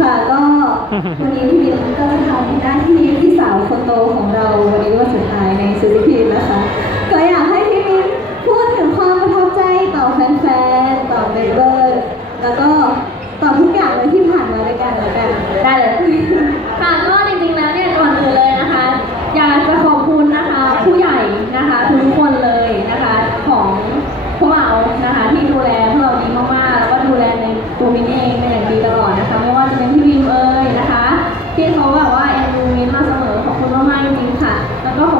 ค่ะก็วันนี้พี่บินก็จะทำหน้าที่พี่สาวคนโตของเราวันนี้วันสุดท้ายในซูซิพีนะคะ ก็อยากให้พี่บินพูดถึงความประทับใจต่อแฟนๆ ต่อเมเบอร์แล้วก็ต่อทุกอย่างเลยที่ผ่านมาด้วยกันแล้วกันได้เลยค่ะก็จริงๆแล้วเนี่ยก่อนอื่นเลยนะคะ อยากจะขอบคุณนะคะ ผู้ใหญ่นะคะทุกคนเลยนะคะของพวกเรานะคะที่ดูแล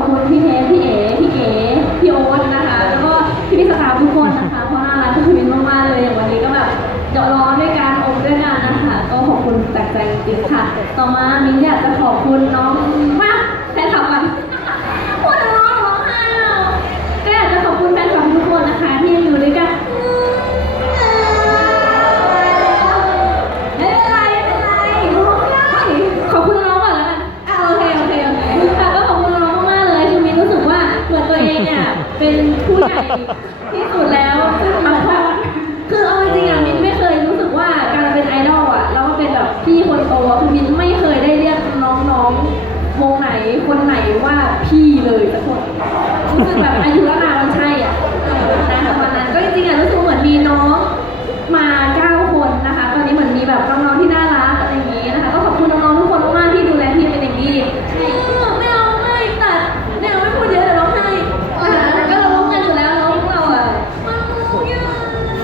ขอบคุณพี่เทสพี่เอพี่เอพี่โอ๊ตนะคะ แล้วก็พี่พี่สตาฟทุกคนนะคะเพราะน่ารักทุกคนมากๆเลยอย่างวันนี้ก็แบบเดาะร้อนด้วยการอบด้วยกันนะคะ ก็ขอบคุณจากใจจริงค่ะ ต่อมามิ้นอยากจะขอบคุณน้อง ที่สุดแล้ว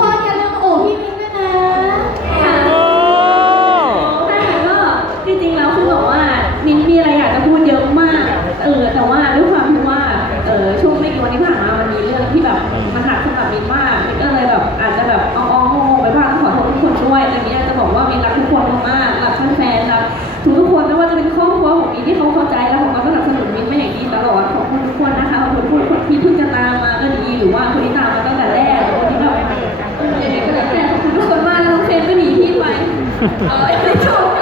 พ่อย่าลืมโอบพี่มิ้นด้วยนะค่ะโอ้ใช่ค่ะก็จริงๆแล้วคือบอกว่ามิ้นมีอะไรอยากจะพูดเยอะมาก เออแต่ว่าด้วยความที่ว่าเออช่วงไม่กี่วันที่ผ่านมามันมีเรื่องที่แบบมันหนักสำหรับมิ้นมากมิ้นก็เลยแบบอาจจะแบบเอา Uh, I think so.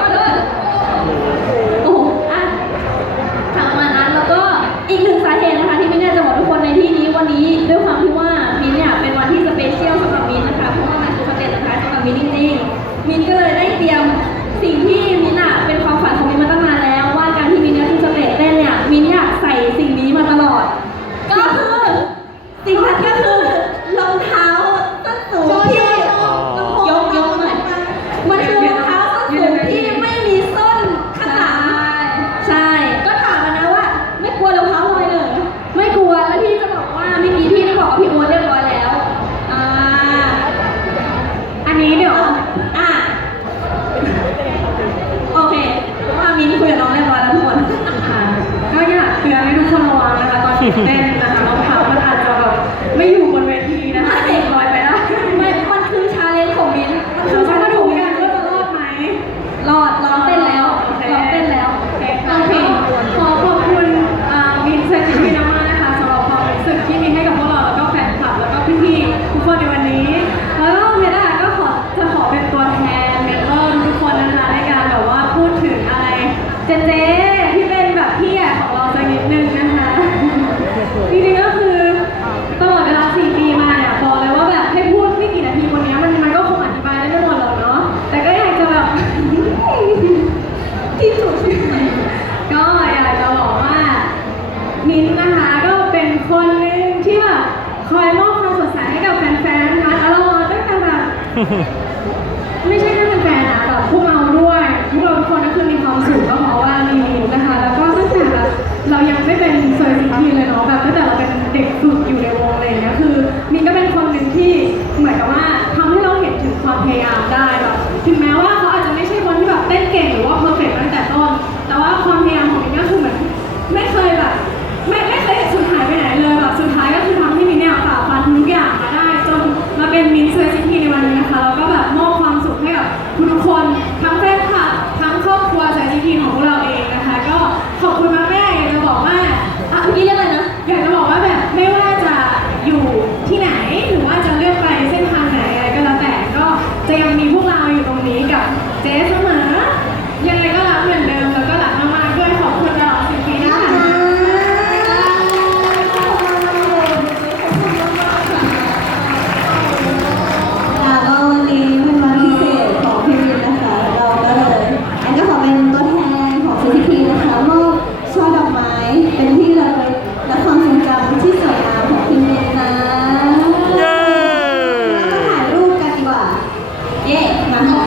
嗯 คอยมอบความสดใสให้กับแฟนๆร้านอร่อยตั้งแต่แบบไม่ใช่แค่แฟนๆนะแบบพวกเราด้วยพวกเราทุกคนก็คือมีความสุขก็เพราะว่ามีนะคะ แล้วก็ตั้งแต่แบบเรายังไม่เป็นเซอร์ซิทีเลยเนาะแบบตั้งแต่เราเป็นเด็กฝึกอยู่ในวงเลย่างเงี้ยคือมีก็เป็นคนหนึ่งที่เหมือนกับว่าทำให้เราเห็นถึงความพยายามได้แบบถึงแม้ว่า จ